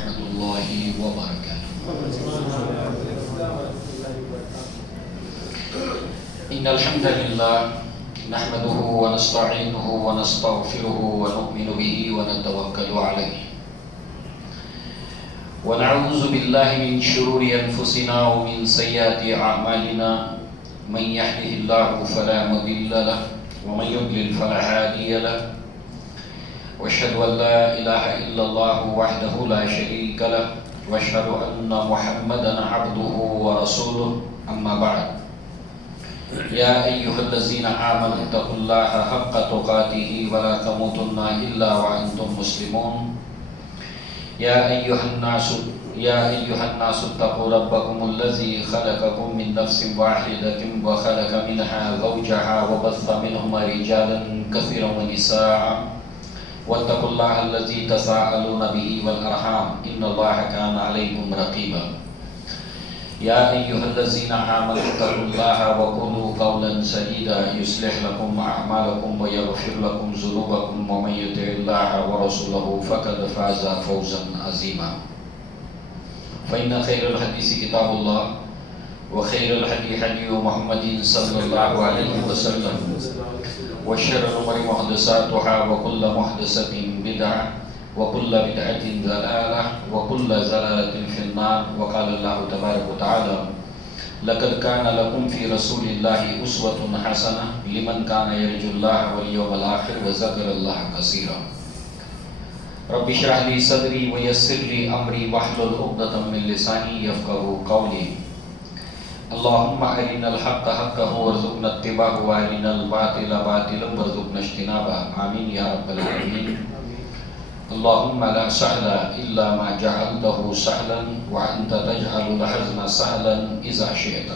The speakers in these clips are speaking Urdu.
ورحمۃ اللہ وبرکاتہ۔ ان الحمد للہ نحمده ونستعینه ونستغفره ونؤمن به ونتوکل علیہ ونعوذ باللہ من شرور انفسنا ومن سیئات اعمالنا من يهده الله فلا مضل له ومن يضلل فلا هادي له واشهد ان لا اله الا الله وحده لا شريك له واشهد ان محمدا عبده ورسوله اما بعد يا ايها الذين امنوا اتقوا الله حق تقاته ولا تموتن الا وانتم مسلمون يا ايها الناس اتقوا ربكم الذي خلقكم من نفس واحدة وخلق منها زوجها وبث منهما رجالا كثيرا ونساء واتقوا الله الذي تساءلون به والأرحام إن الله كان عليكم رقيبا يا أيها الذين آمنوا اتقوا الله وقولوا قولا سديدا يصلح لكم أعمالكم ويغفر لكم ذنوبكم ومن يطع الله ورسوله فقد فاز فوزا عظيما فإن خير الحديث كتاب الله وخير الهدي هدي محمد صلى الله عليه وسلم وشر الأمور محدثاتها وكل محدثة بدعة وكل بدعة ضلالة وكل ضلالة في النار وقال الله تبارك وتعالى لقد كان لكم في رسول الله أسوة حسنة لمن كان يرجو الله واليوم الآخر وذكر الله كثيرا رب اشرح لي صدري ويسر لي أمري واحلل عقدة من لساني يفقهوا قولي اللهم أرنا الحق حقا وارزقنا اتباعه وأرنا الباطل باطلا وارزقنا اجتنابه آمين يا رب العالمين اللهم لا سهل إلا ما جعلته سهلا وأنت تجعل الحزن سهلا إذا شئت۔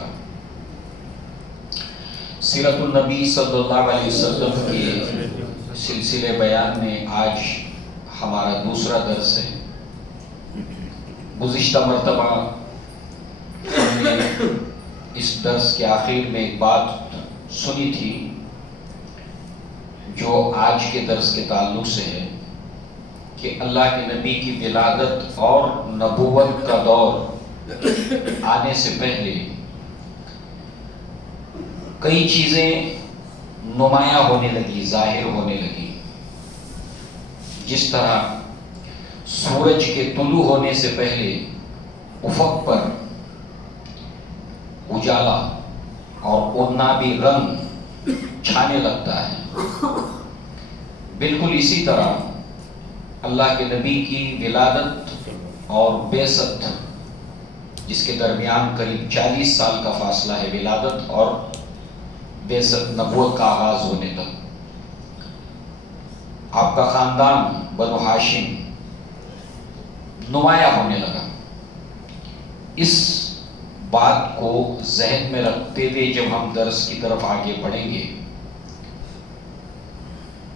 سیرت النبی صلی اللہ علیہ وسلم کے سلسلے بیان میں آج ہمارا دوسرا درس ہے۔ گزشتہ مرتبہ ہم نے اس درس کے آخر میں ایک بات سنی تھی جو آج کے درس کے تعلق سے ہے کہ اللہ کے نبی کی ولادت اور نبوت کا دور آنے سے پہلے کئی چیزیں نمایاں ہونے لگی، ظاہر ہونے لگی، جس طرح سورج کے طلوع ہونے سے پہلے افق پر اجالا اور عنابی رنگ چھانے لگتا ہے، بالکل اسی طرح اللہ کے نبی کی ولادت اور بعثت، جس کے درمیان قریب 40 سال کا فاصلہ ہے، ولادت اور بعثت نبوت کا آغاز ہونے تک، آپ کا خاندان بنو ہاشم نمایاں ہونے لگا۔ اس بات کو ذہن میں رکھتے ہوئے جب ہم درس کی طرف آگے بڑھیں گے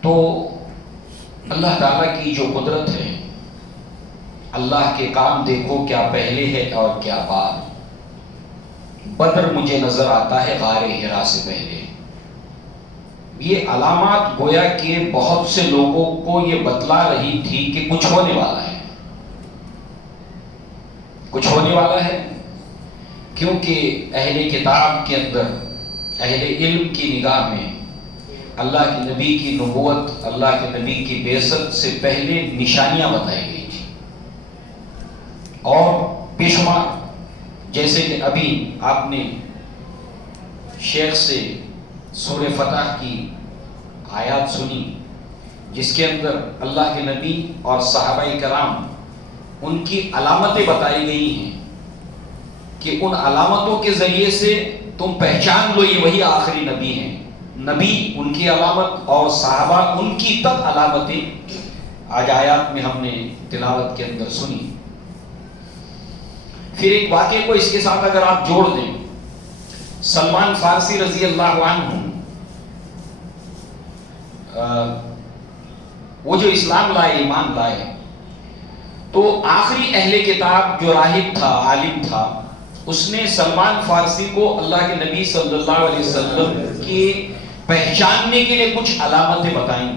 تو اللہ تعالیٰ کی جو قدرت ہے، اللہ کے کام دیکھو کیا پہلے ہے اور کیا بعد۔ بدر مجھے نظر آتا ہے غار حرا سے پہلے۔ یہ علامات گویا کہ بہت سے لوگوں کو یہ بتلا رہی تھی کہ کچھ ہونے والا ہے، کچھ ہونے والا ہے، کیونکہ اہل کتاب کے اندر، اہل علم کی نگاہ میں اللہ کے نبی کی نبوت، اللہ کے نبی کی بعثت سے پہلے نشانیاں بتائی گئی تھی، اور بے شمار، جیسے کہ ابھی آپ نے شیخ سے سورہ فتح کی آیات سنی، جس کے اندر اللہ کے نبی اور صحابہ کرام ان کی علامتیں بتائی گئی ہیں کہ ان علامتوں کے ذریعے سے تم پہچان لو یہ وہی آخری نبی ہیں۔ نبی ان کی علامت اور صحابہ ان کی تک علامتیں آج آیات میں ہم نے تلاوت کے اندر سنی۔ پھر ایک واقعے کو اس کے ساتھ اگر آپ جوڑ دیں، سلمان فارسی رضی اللہ عنہ وہ جو اسلام لائے، ایمان لائے، تو آخری اہل کتاب جو راہب تھا، عالم تھا، اس نے سلمان فارسی کو اللہ کے نبی صلی اللہ علیہ وسلم کی پہچاننے کے لیے کچھ علامتیں بتائیں،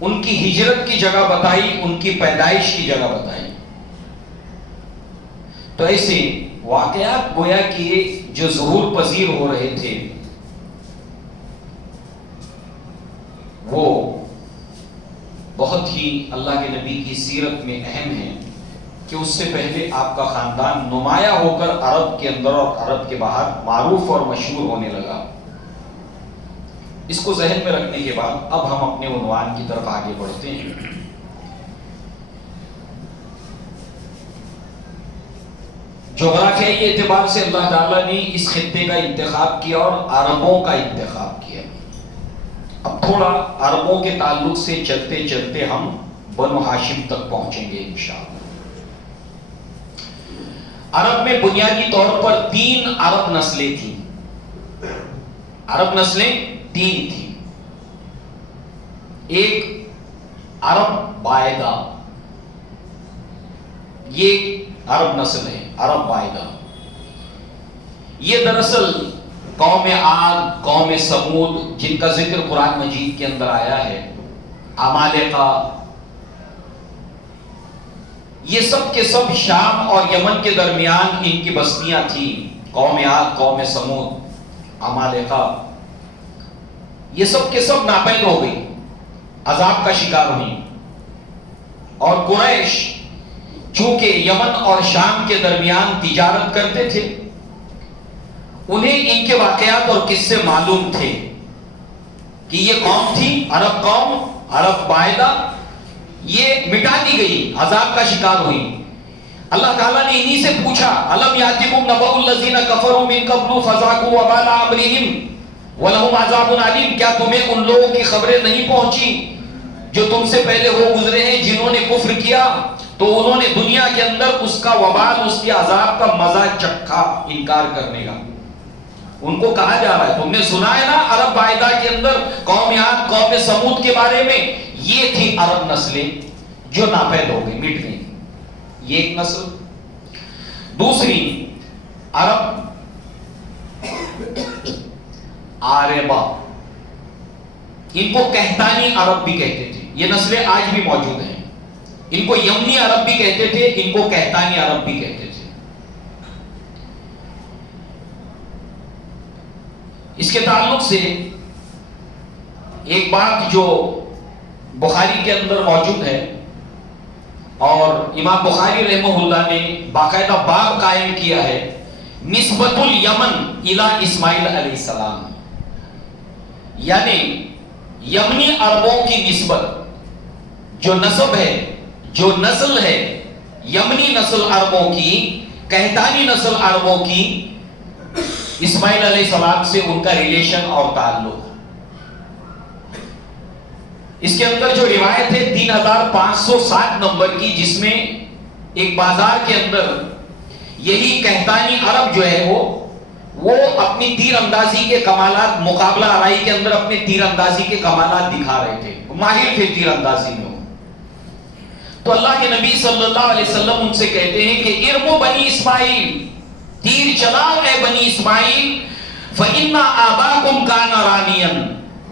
ان کی ہجرت کی جگہ بتائی، ان کی پیدائش کی جگہ بتائی۔ تو ایسے واقعات گویا کہ جو ظہور پذیر ہو رہے تھے وہ بہت ہی اللہ کے نبی کی سیرت میں اہم ہیں کہ اس سے پہلے آپ کا خاندان نمایاں ہو کر عرب کے اندر اور عرب کے باہر معروف اور مشہور ہونے لگا۔ اس کو ذہن میں رکھنے کے بعد اب ہم اپنے عنوان کی طرف آگے بڑھتے ہیں۔ جغرافیائی اعتبار سے اللہ تعالیٰ نے اس خطے کا انتخاب کیا اور عربوں کا انتخاب کیا۔ اب تھوڑا عربوں کے تعلق سے چلتے چلتے ہم بنو ہاشم تک پہنچیں گے انشاءاللہ۔ عرب میں بنیادی طور پر 3 عرب نسلیں تھیں۔ عرب نسلیں 3 تھیں۔ ایک عرب بائدہ، یہ عرب نسل ہے، عرب بائدہ۔ یہ دراصل قوم عاد، قوم سمود جن کا ذکر قرآن مجید کے اندر آیا ہے، عمالقہ، یہ سب کے سب شام اور یمن کے درمیان ان کی بستیاں تھیں۔ قوم عاد، قوم سمود، عمالقہ، یہ سب کے سب ناپید ہو گئی، عذاب کا شکار ہوئی۔ اور قریش چونکہ یمن اور شام کے درمیان تجارت کرتے تھے، انہیں ان کے واقعات اور قصے معلوم تھے کہ یہ قوم تھی، عرب قوم، عرب بائدہ، یہ مٹا دی گئی، عذاب کا شکار ہوئی۔ اللہ تعالیٰ نے انہی سے پوچھا، الم یاتکم نبأ الذین کفروا من قبل فذاقوا وبال امرہم ولہم عذاب علیم، کیا تمہیں ان لوگوں کی خبریں نہیں پہنچی جو تم سے پہلے ہو گزرے ہیں، جنہوں نے کفر کیا تو انہوں نے دنیا کے اندر اس کا وبال، اس کے عذاب کا مزہ چکھا انکار کرنے کا۔ ان کو کہا جا رہا ہے، تم نے سنا ہے نا عرب بائدہ کے اندر قوم عاد، قوم سمود کے بارے میں، یہ تھی عرب نسلیں جو ناپید ہو گئی، مٹ گئی۔ یہ ایک نسل۔ دوسری عرب عاربہ، ان کو کہتانی عرب بھی کہتے تھے، یہ نسلیں آج بھی موجود ہیں۔ ان کو یمنی عرب بھی کہتے تھے، ان کو کہتانی عرب بھی کہتے تھے۔ اس کے تعلق سے ایک بات جو بخاری کے اندر موجود ہے، اور امام بخاری رحمہ اللہ نے باقاعدہ باب قائم کیا ہے، نسبت الیمن الی اسماعیل علیہ السلام، یعنی یمنی عربوں کی نسبت، جو نسب ہے، جو نسل ہے یمنی نسل عربوں کی، کہتانی نسل عربوں کی، اسماعیل علیہ السلام سے ان کا ریلیشن اور تعلق۔ اس کے اندر جو روایت ہے 3560 نمبر کی، جس میں ایک بازار کے اندر یہی کہتانی عرب جو ہے وہ اپنی تیر اندازی کے کمالات، مقابلہ آرائی کے اندر اپنے تیر اندازی کے کمالات دکھا رہے تھے، ماہر تھے تیر اندازی میں۔ تو اللہ کے نبی صلی اللہ علیہ وسلم ان سے کہتے ہیں کہ ارمو بنی اسماعیل، تیر چلاؤ اے بنی اسماعیل، فَإِنَّ آبَاكُمْ كَانَ رَامِيًا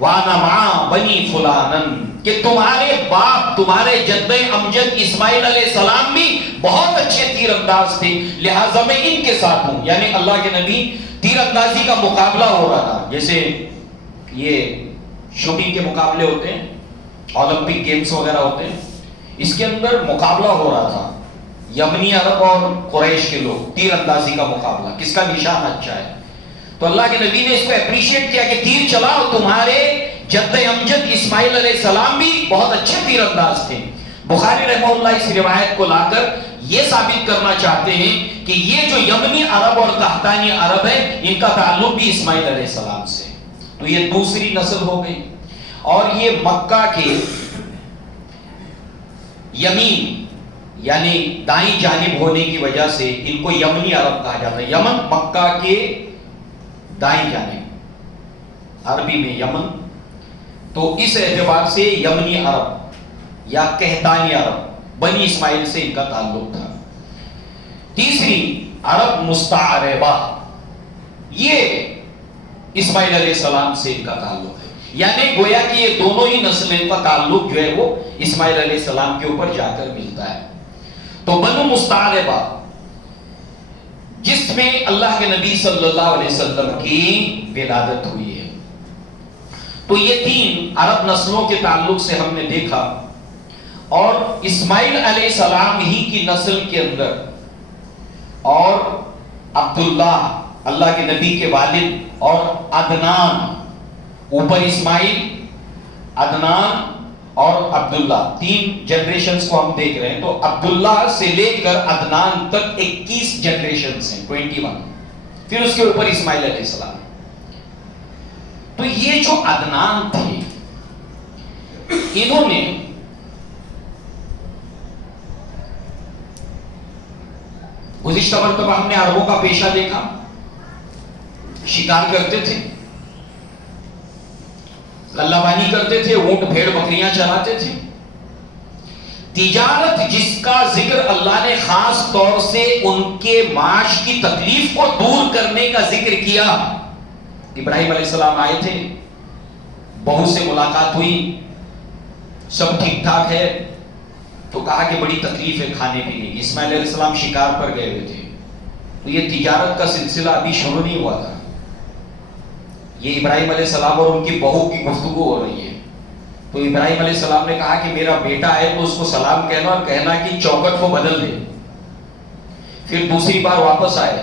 وَأَنَا مَعَ بَنِي فُلَانًا، کہ تمہارے باپ، تمہارے جد امجد اسماعیل علیہ السلام بھی بہت اچھے تیر انداز تھے، لہٰذا میں ان کے ساتھ ہوں۔ یعنی اللہ کے نبی تیر اندازی کا مقابلہ ہو رہا تھا، جیسے یہ شوٹنگ کے مقابلے ہوتے ہیں، اولمپک گیمز وغیرہ ہوتے ہیں، اس کے اندر مقابلہ ہو رہا تھا، یمنی عرب اور قریش کے لوگ، تیر اندازی کا مقابلہ، کس کا نشان اچھا ہے۔ تو اللہ کے نبی نے اس کو اپریشیٹ کیا کہ تیر چلاؤ، تمہارے جد امجد اسماعیل علیہ السلام بھی بہت اچھے تیر انداز تھے۔ بخاری رحمہ اللہ اس روایت کو لا کر یہ ثابت کرنا چاہتے ہیں کہ یہ جو یمنی عرب اور قحطانی عرب ہے، ان کا تعلق بھی اسماعیل علیہ السلام سے۔ تو یہ دوسری نسل ہو گئی، اور یہ مکہ کے یمین یعنی دائیں جانب ہونے کی وجہ سے ان کو یمنی عرب کہا جاتا ہے۔ یمن مکہ کے دائیں جانب، عربی میں یمن، تو اس اعتبار سے یمنی عرب یا کہتانی عرب، بنی اسماعیل سے ان کا تعلق تھا۔ تیسری عرب مستعربہ، یہ اسماعیل علیہ السلام سے ان کا تعلق ہے، یعنی گویا کہ یہ دونوں ہی نسلیں کا تعلق جو ہے وہ اسماعیل علیہ السلام کے اوپر جا کر ملتا ہے۔ تو بنو مستعربہ میں اللہ کے نبی صلی اللہ علیہ وسلم کی ولادت ہوئی ہے۔ تو یہ 3 عرب نسلوں کے تعلق سے ہم نے دیکھا، اور اسماعیل علیہ السلام ہی کی نسل کے اندر اور عبداللہ اللہ کے نبی کے والد اور عدنان، اوپر اسماعیل، عدنان اور عبداللہ، 3 جنریشنز کو ہم دیکھ رہے ہیں۔ تو عبداللہ سے لے کر عدنان تک 21 جنریشنز ہیں، 21، پھر اس کے اوپر اسماعیل علیہ السلام۔ تو یہ جو عدنان تھے، انہوں نے گزشتہ مرتبہ ہم نے عربوں کا پیشہ دیکھا، شکار کرتے تھے، غلہ بانی کرتے تھے، اونٹ بھیڑ بکریاں چلاتے تھے۔ تجارت جس کا ذکر اللہ نے خاص طور سے ان کے معاش کی تکلیف کو دور کرنے کا ذکر کیا، ابراہیم علیہ السلام آئے تھے، بہو سے ملاقات ہوئی، سب ٹھیک ٹھاک ہے، تو کہا کہ بڑی تکلیف ہے کھانے پینے کی۔ اسماعیل علیہ السلام شکار پر گئے ہوئے تھے، تو یہ تجارت کا سلسلہ ابھی شروع نہیں ہوا تھا، یہ ابراہیم علیہ السلام اور ان کی بہو کی گفتگو ہو رہی ہے۔ تو ابراہیم علیہ السلام نے کہا کہ میرا بیٹا ہے تو اس کو سلام کہنا، اور کہنا کہ چوکٹ کو بدل دے۔ پھر دوسری بار واپس آئے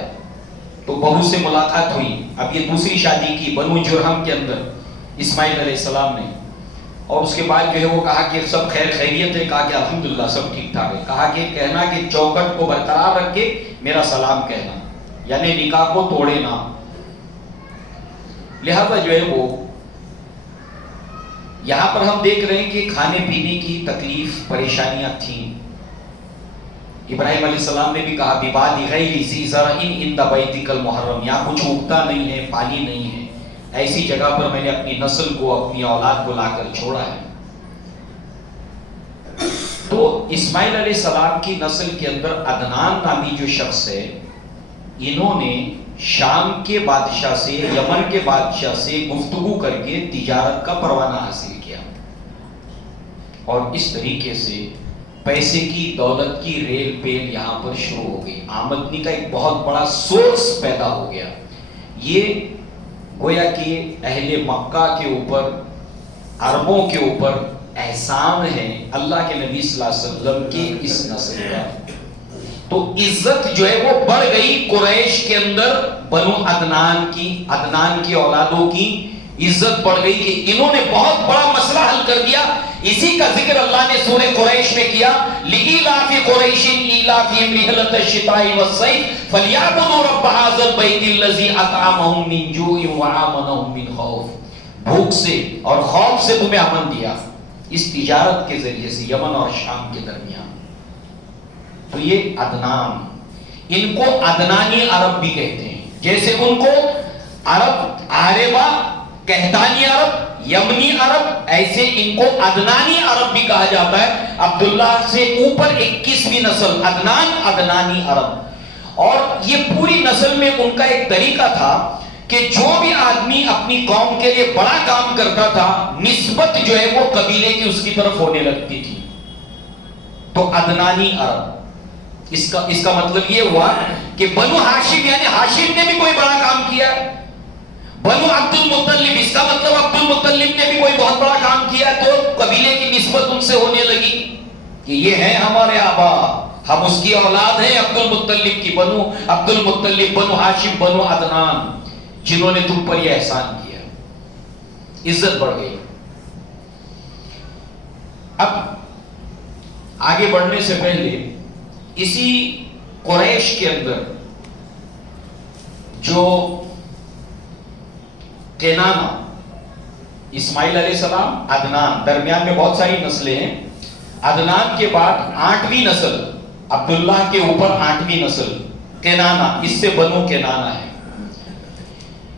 تو بہو سے ملاقات ہوئی، اب یہ دوسری شادی کی بنو جرہم کے اندر اسماعیل علیہ السلام نے، اور اس کے بعد جو ہے وہ کہا کہ سب خیر خیریت ہے، کہا کہ الحمدللہ سب ٹھیک ٹھاک ہے، کہا کہ کہنا کہ چوکٹ کو برقرار رکھ کے میرا سلام کہنا، یعنی نکاح کو توڑے نہ۔ لہذا جو ہے وہ یہاں پر ہم دیکھ رہے ہیں کہ کھانے پینے کی تکلیف پریشانیاں تھیں۔ ابراہیم علیہ السلام نے بھی کہا بِبَادِ غَيْرِ ذِي زَرْعٍ عِنْدَ بَيْتِكَ الْمُحَرَّمِ، یہاں کچھ اگتا نہیں ہے، پانی نہیں ہے، ایسی جگہ پر میں نے اپنی نسل کو، اپنی اولاد کو لا کر چھوڑا ہے۔ تو اسماعیل علیہ السلام کی نسل کے اندر عدنان نامی جو شخص ہے، انہوں نے شام کے بادشاہ سے، یمن کے بادشاہ سے گفتگو کر کے تجارت کا پروانہ حاصل کیا، اور اس طریقے سے پیسے کی، دولت کی ریل پیل یہاں پر شروع ہو گئی، آمدنی کا ایک بہت بڑا سورس پیدا ہو گیا۔ یہ گویا کہ اہل مکہ کے اوپر، عربوں کے اوپر احسان ہے اللہ کے نبی صلی اللہ علیہ وسلم کی اس نسل کا۔ تو عزت جو ہے وہ بڑھ گئی قریش کے اندر، بنو عدنان کی اولادوں کی عزت بڑھ گئی کہ انہوں نے بہت بڑا مسئلہ حل کر دیا۔ اسی کا ذکر اللہ نے سورہ قریش میں کیا، لِإِيلَافِ قُرَيْشٍ إِيلَافِهِمْ رِحْلَةَ الشِّتَاءِ وَالصَّيْفِ فَلْيَعْبُدُوا رَبَّ هَٰذَا الْبَيْتِ الَّذِي أَطْعَمَهُم مِّن جُوعٍ وَآمَنَهُم مِّن خَوْفٍ، بھوک سے اور خوف سے تمہیں امن دیا، اس تجارت کے ذریعے سے یمن اور شام کے درمیان۔ تو یہ عدنان، ان کو عدنانی عرب بھی کہتے ہیں، جیسے ان کو عرب عاربہ، کہتانی عرب، یمنی عرب، ایسے ان کو عدنانی عرب بھی کہا جاتا ہے۔ عبداللہ سے اوپر 21ویں نسل عدنان، عدنانی عرب۔ اور یہ پوری نسل میں ان کا ایک طریقہ تھا کہ جو بھی آدمی اپنی قوم کے لیے بڑا کام کرتا تھا، نسبت جو ہے وہ قبیلے کی اس کی طرف ہونے لگتی تھی۔ تو عدنانی عرب، اس کا مطلب یہ ہوا کہ بنو ہاشم، یعنی ہاشم نے بھی کوئی بڑا کام کیا ہے۔ بنو عبد المطلب، اس کا مطلب عبد المطلب نے بھی کوئی بہت بڑا کام کیا ہے، تو قبیلے کی نسبت ان سے ہونے لگی کہ یہ ہیں ہمارے آبا، ہم اس کی اولاد ہیں عبد المطلب کی، بنو عبد المطلب، بنو ہاشم، بنو عدنان، جنہوں نے تم پر یہ احسان کیا۔ عزت بڑھ گئی۔ اب آگے بڑھنے سے پہلے اسی قریش کے اندر جو کنانہ، اسماعیل علیہ السلام، عدنان، درمیان میں بہت ساری نسلیں ہیں۔ عدنان کے بعد 8ویں نسل، عبداللہ کے اوپر 8ویں نسل کنانہ، اس سے بنو کنانہ ہے۔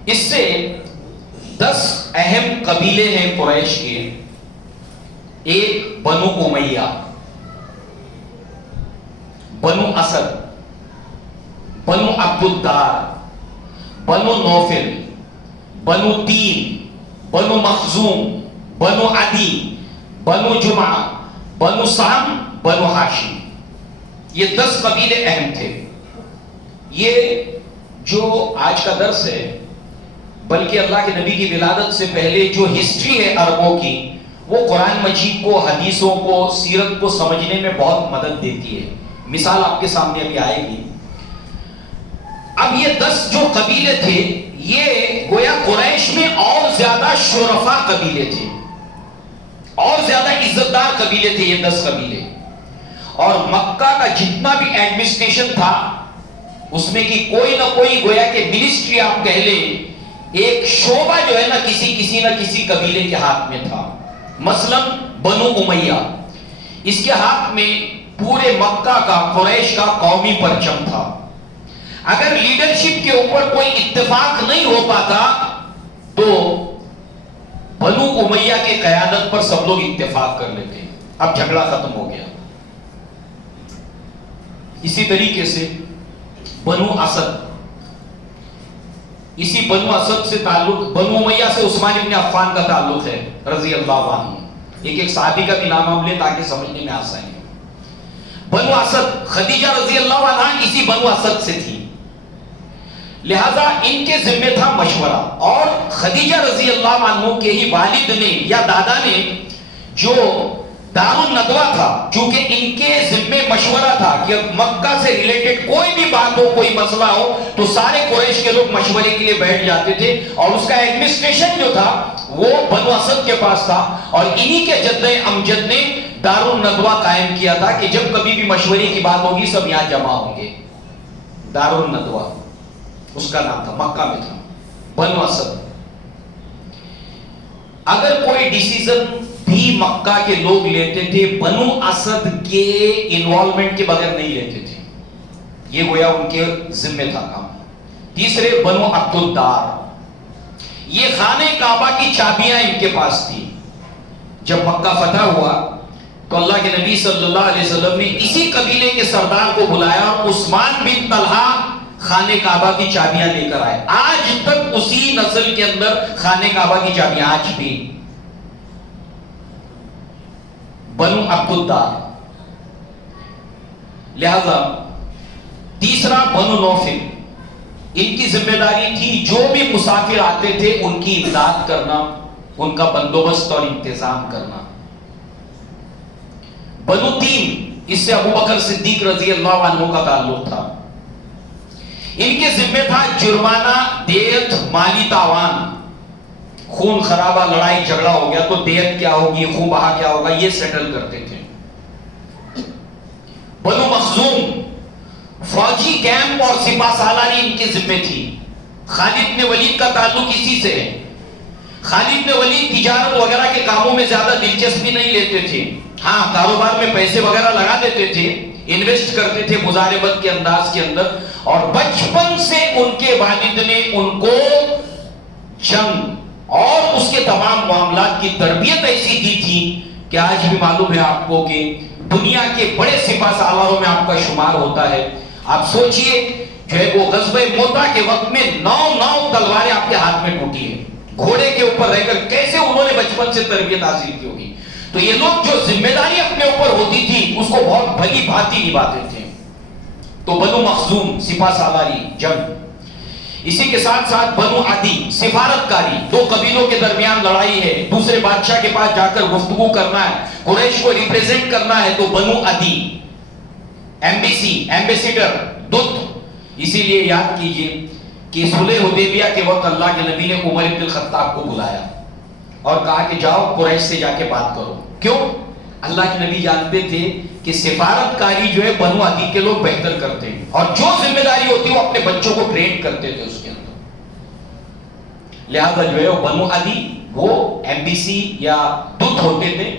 اس سے 10 اہم قبیلے ہیں قریش کے۔ ایک بنو امیہ، بنو اسد، بنو عبد الدار، بنو نوفل، بنو تیم، بنو مخزوم، بنو عدی، بنو جمعہ، بنو سام، بنو ہاشم۔ یہ 10 قبیلے اہم تھے۔ یہ جو آج کا درس ہے بلکہ اللہ کے نبی کی ولادت سے پہلے جو ہسٹری ہے عربوں کی، وہ قرآن مجید کو، حدیثوں کو، سیرت کو سمجھنے میں بہت مدد دیتی ہے. مثال آپ کے سامنے ابھی آئے گی. اب یہ 10 جو قبیلے تھے، یہ گویا قریش میں اور زیادہ شرفا قبیلے تھے، اور زیادہ عزتدار قبیلے تھے یہ 10 قبیلے. اور مکہ کا جتنا بھی ایڈمنسٹریشن تھا اس میں کی کوئی نہ کوئی گویا کہ منسٹری آپ کہہ لیں، ایک شعبہ جو ہے نا کسی نہ کسی قبیلے کے ہاتھ میں تھا. مثلا بنو امیہ، اس کے ہاتھ میں پورے مکہ کا، قریش کا قومی پرچم تھا. اگر لیڈرشپ کے اوپر کوئی اتفاق نہیں ہو پاتا تو بنو امیہ کی قیادت پر سب لوگ اتفاق کر لیتے. اب جھگڑا ختم ہو گیا. اسی طریقے سے بنو اسد، اسی بنو اسد سے تعلق، بنو امیہ سے عثمان ابن عفان کا تعلق ہے رضی اللہ عنہ. ایک صحابی کا بھی نام ہم لیں تاکہ سمجھنے میں آسان ہے. بنو اسد، خدیجہ رضی اللہ عنہ اسی بنو اسد سے تھی، لہذا ان کے ذمہ تھا مشورہ. اور خدیجہ رضی اللہ عنہ کے ہی والد نے یا دادا نے جو دار الندوہ تھا، چونکہ ان کے ذمہ مشورہ تھا کہ مکہ سے ریلیٹڈ کوئی بھی بات ہو، کوئی مسئلہ ہو تو سارے قریش کے لوگ مشورے کے لیے بیٹھ جاتے تھے. اور اس کا ایڈمنسٹریشن جو تھا وہ بنو اسد کے پاس تھا. اور انہی کے جد امجد نے دار الندوہ قائم کیا تھا کہ جب کبھی بھی مشورے کی بات ہوگی سب یہاں جمع ہوں گے. دار الندوہ اس کا نام تھا، مکہ میں تھا. بنو اسد اگر کوئی ڈیسیزن بھی مکہ کے لوگ لیتے تھے بنو اسد کے انوالومنٹ کے بغیر نہیں لیتے تھے. یہ گویا ان کے ذمہ تھا کام. تیسرے بنو عبد الدار، یہ خانہ کعبہ کی چابیاں ان کے پاس تھی. جب مکہ فتح ہوا تو اللہ کے نبی صلی اللہ علیہ وسلم نے اسی قبیلے کے سردار کو بلایا اور عثمان بن طلحہ خانہ کعبہ کی چابیاں لے کر آئے. آج تک اسی نسل کے اندر خانہ کعبہ کی چابیاں آج بھی. بنو عبد الدار. لہذا تیسرا بنو نوفل، ان کی ذمہ داری تھی جو بھی مسافر آتے تھے ان کی امداد کرنا، ان کا بندوبست اور انتظام کرنا. بنو تیم، اس سے ابو بکر صدیق رضی اللہ عنہ کا تعلق تھا. ان کے ذمہ تھا جرمانہ، دیت، مالی تاوان. خون خرابہ، لڑائی جھگڑا ہو گیا تو دیت کیا ہوگی، خون بہا کیا ہوگا، یہ سیٹل کرتے تھے. بنو مخزوم، فوجی کیمپ اور سپہ سالاری ان کے ذمہ تھی. خالد بن ولید کا تعلق اسی سے ہے. خالد بن ولید تجارت وغیرہ کے کاموں میں زیادہ دلچسپی نہیں لیتے تھے. ہاں کاروبار میں پیسے وغیرہ لگا دیتے تھے، انویسٹ کرتے تھے مضاربت کے انداز کے اندر. اور بچپن سے ان کے والد نے ان کو جنگ اور اس کے تمام معاملات کی تربیت ایسی دی تھی کہ آج بھی معلوم ہے آپ کو کہ دنیا کے بڑے سپہ سالاروں میں آپ کا شمار ہوتا ہے. آپ سوچئے جو ہے وہ غزوہ موتا کے وقت میں 9 تلواریں آپ کے ہاتھ میں ٹوٹی ہیں، گھوڑے کے اوپر رہ کر کیسے انہوں نے بچپن سے تربیت حاصل کی ہوگی. تو یہ لوگ جو ذمہ داری اپنے اوپر ہوتی تھی اس کو بہت بھلی بھانتی نبھاتے تھے. تو بنو مخزوم، سپہ سالاری، جنگ. اسی کے ساتھ ساتھ بنو عدی، سفارت کاری. 2 قبیلوں کے درمیان لڑائی ہے، دوسرے بادشاہ کے پاس جا کر گفتگو کرنا ہے، قریش کو ریپریزنٹ کرنا ہے، تو بنو عدی. Embassy, ambassador, Dutt. اسی لیے یاد کیجئے کہ صلح حدیبیہ کے وقت اللہ کے نبی نے عمر بن الخطاب کو بلایا اور کہا کہ جاؤ قریش سے جا کے بات کرو. کیوں؟ اللہ کے نبی جانتے تھے کہ سفارت کاری جو ہے بنو عدی کے لوگ بہتر کرتے ہیں، اور جو ذمہ داری ہوتی ہے وہ اپنے بچوں کو ٹرین کرتے تھے اس کے اندر. لہذا جو ہے وہ بنو عدی وہ ایمبیسی یا دت ہوتے تھے،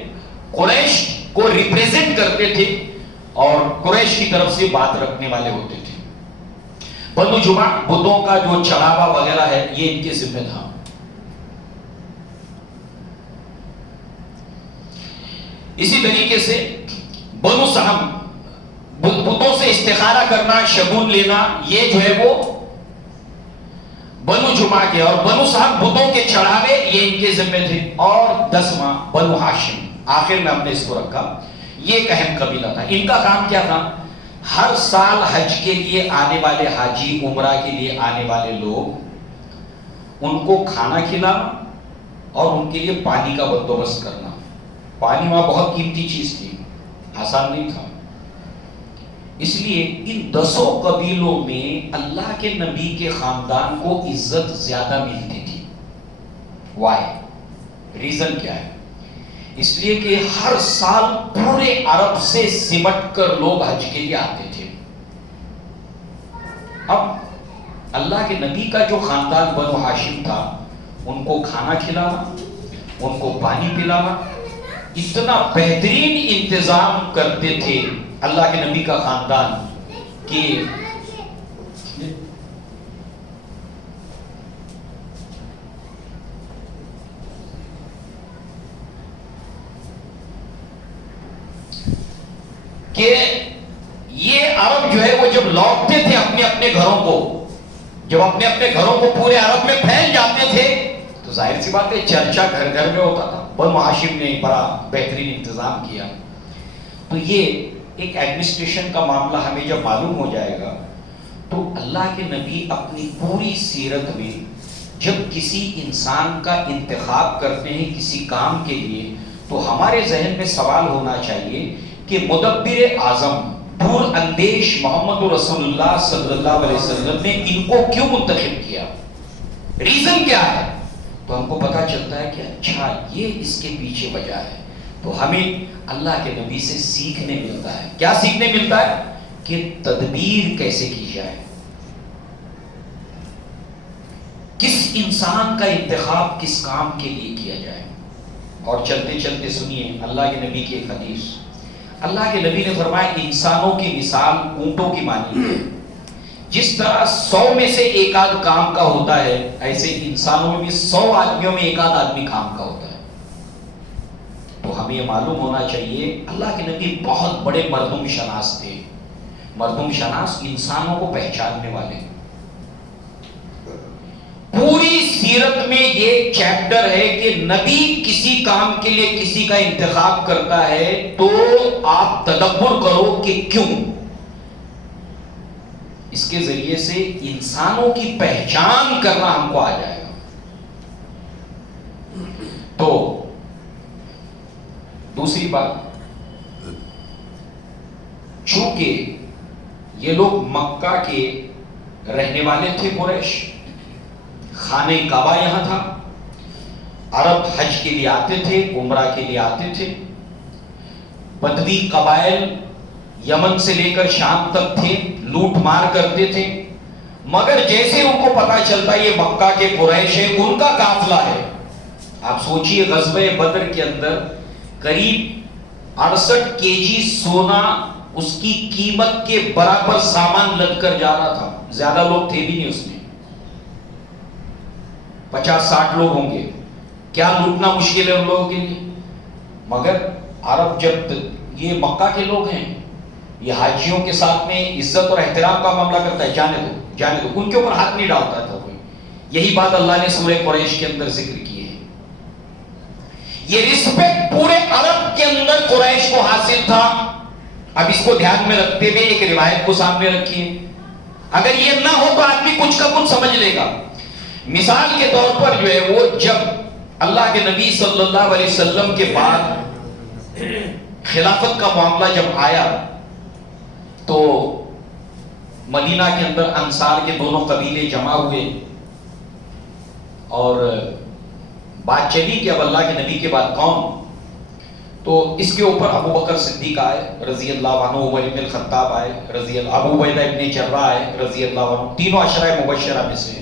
قریش کو ریپریزنٹ کرتے تھے اور قریش کی طرف سے بات رکھنے والے ہوتے تھے. بنو جمع، بتوں کا جو چڑھاوا وغیرہ ہے یہ ان کے ذمہ تھا. اسی طریقے سے بنو سہم، بتوں سے استخارہ کرنا، شگون لینا، یہ جو ہے وہ بنو جمع کے. اور بنو سہم بتوں کے چڑھاوے یہ ان کے ذمہ تھے. اور 10واں بنو ہاشم، آخر میں ہم نے اس کو رکھا. یہ ایک اہم قبیلہ تھا. ان کا کام کیا تھا؟ ہر سال حج کے لیے آنے والے حاجی، عمرہ کے لیے آنے والے لوگ، ان کو کھانا کھلانا اور ان کے لیے پانی کا بندوبست کرنا. پانی وہاں بہت قیمتی چیز تھی، آسان نہیں تھا. اس لیے ان 10 قبیلوں میں اللہ کے نبی کے خاندان کو عزت زیادہ ملتی تھی. وائی؟ ریزن کیا ہے؟ اس لیے کہ ہر سال پورے عرب سے سمٹ کر لوگ حج کے لیے آتے تھے. اب اللہ کے نبی کا جو خاندان بنو ہاشم تھا، ان کو کھانا کھلانا، ان کو پانی پلانا، اتنا بہترین انتظام کرتے تھے اللہ کے نبی کا خاندان کہ یہ عرب جو ہے وہ جب لوٹتے تھے اپنے اپنے گھروں کو، جب اپنے اپنے گھروں کو پورے عرب میں پھیل جاتے تھے، تو ظاہر سی بات ہے چرچا گھر گھر میں ہوتا تھا. بنو ہاشم نے بڑا بہترین انتظام کیا. تو یہ ایک ایڈمنسٹریشن کا معاملہ ہمیں جب معلوم ہو جائے گا تو اللہ کے نبی اپنی پوری سیرت میں جب کسی انسان کا انتخاب کرتے ہیں کسی کام کے لیے، تو ہمارے ذہن میں سوال ہونا چاہیے کہ مدبر اعظم دور اندیش محمد رسول اللہ صلی اللہ علیہ وسلم نے ان کو کیوں منتخب کیا؟ ریزن کیا ہے؟ تو ہم کو پتا چلتا ہے کہ اچھا یہ اس کے پیچھے وجہ ہے. تو ہمیں اللہ کے نبی سے سیکھنے ملتا ہے. کیا سیکھنے ملتا ہے؟ کہ تدبیر کیسے کی جائے، کس انسان کا انتخاب کس کام کے لیے کیا جائے. اور چلتے چلتے سنیے اللہ کے نبی کی ایک حدیث. اللہ کے نبی نے فرمایا انسانوں کی مثال اونٹوں کی مانی ہے. جس طرح 100 میں سے ایک آدھ کام کا ہوتا ہے، ایسے انسانوں میں بھی 100 آدمیوں میں ایک آدھ آدمی کام کا ہوتا ہے. تو ہمیں یہ معلوم ہونا چاہیے اللہ کے نبی بہت بڑے مردم شناس تھے. مردم شناس انسانوں کو پہچاننے والے. پوری سیرت میں یہ چیپٹر ہے کہ نبی کسی کام کے لیے کسی کا انتخاب کرتا ہے تو آپ تدبر کرو کہ کیوں. اس کے ذریعے سے انسانوں کی پہچان کرنا ہم کو آ جائے گا. تو دوسری بات، چونکہ یہ لوگ مکہ کے رہنے والے تھے، قریش، خانہ کعبہ یہاں تھا، عرب حج کے لیے آتے تھے، عمرہ کے لیے آتے تھے. بدوی قبائل یمن سے لے کر شام تک تھے، لوٹ مار کرتے تھے. مگر جیسے ان کو پتا چلتا یہ مکہ کے قریش ہے، ان کا قافلہ ہے. آپ سوچئے غزوہ بدر کے اندر قریب 68 kg سونا اس کی قیمت کے برابر سامان لد کر جا رہا تھا. زیادہ لوگ تھے بھی نہیں اس میں، 50-60 لوگ ہوں گے. کیا لوٹنا مشکل ہے ان لوگوں کے لیے. مگر عرب جب یہ مکہ کے لوگ ہیں، یہ حاجیوں کے ساتھ میں عزت اور احترام کا معاملہ کرتا ہے، جانے دو جانے دو، ان کے اوپر ہاتھ نہیں ڈالتا تھا کوئی. یہی بات اللہ نے سورہ قریش کے اندر ذکر کی ہے. یہ رسپیکٹ پورے عرب کے اندر قریش کو حاصل تھا. اب اس کو دھیان میں رکھتے ہوئے ایک روایت کو سامنے رکھیے. اگر یہ نہ ہو تو آدمی کچھ کا کچھ سمجھ لے گا. مثال کے طور پر جو ہے وہ جب اللہ کے نبی صلی اللہ علیہ وسلم کے بعد خلافت کا معاملہ جب آیا تو مدینہ کے اندر انصار کے دونوں قبیلے جمع ہوئے اور بات چلی کہ اب اللہ کے نبی کے بعد کون. تو اس کے اوپر ابو بکر صدیق آئے رضی اللہ عنہ، عمر بن الخطاب آئے رضی اللہ، ابو عبیدہ ابن جراح آئے رضی اللہ عنہ. تینوں عشرہ مبشرہ میں سے